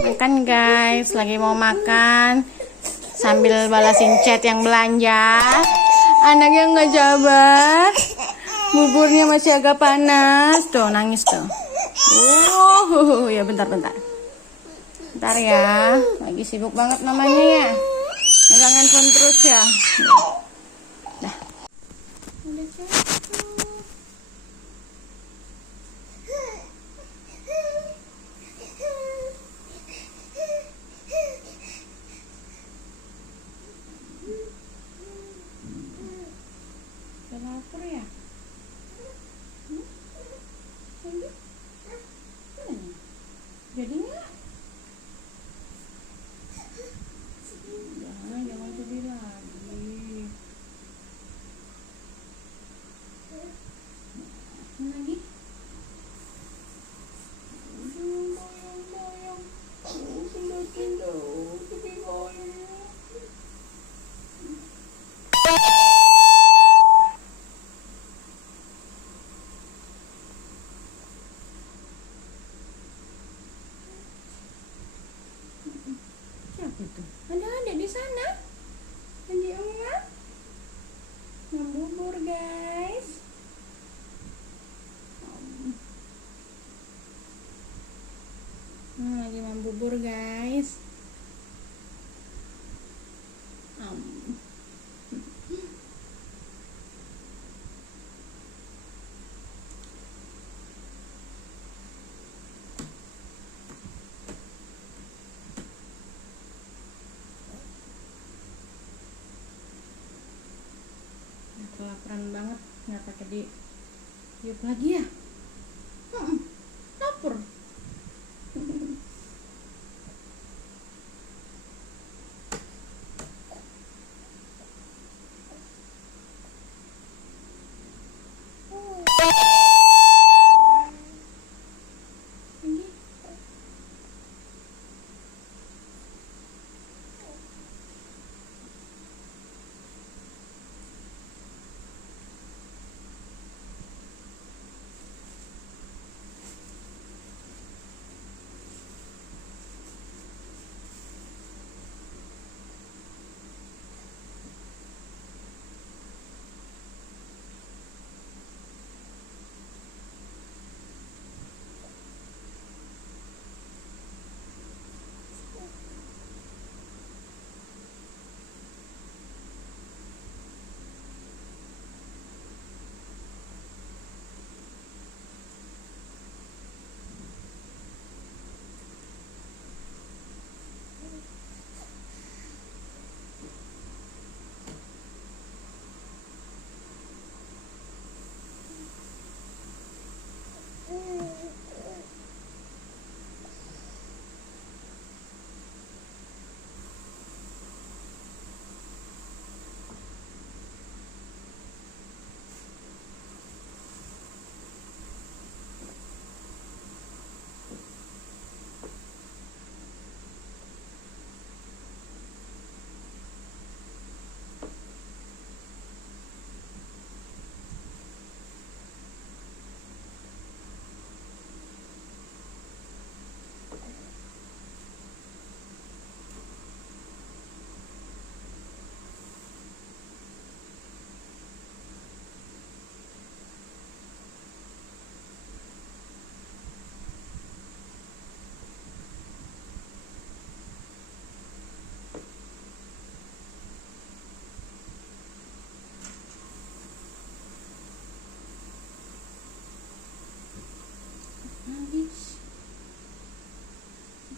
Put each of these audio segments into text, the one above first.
Makan guys, lagi mau makan sambil balasin chat yang belanja. Anaknya nggak sabar, buburnya masih agak panas. Tuh nangis tuh. Ya bentar ya, lagi sibuk banget namanya ya. Megang handphone terus ya. Dah. Udah lapar ya? Jadi nggak? Jangan sedih lagi. Lagi? Boyong. Siapa itu? Ada adik di sana. Adik Oma. Membubur guys. Lagi membubur guys. Kelaparan banget, nggak pakai tiup lagi ya. Lapar.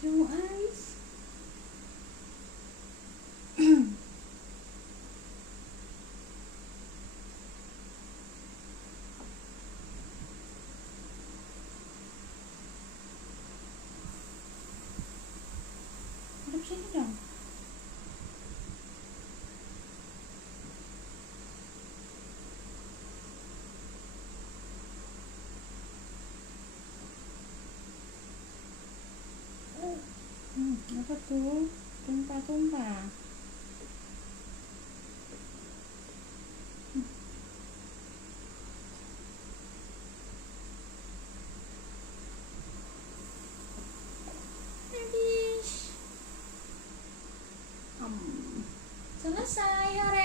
Jamu ais. Hadap sini dong. Apa tuh? Tumpah-tumpah. Baby. Selesai, hore.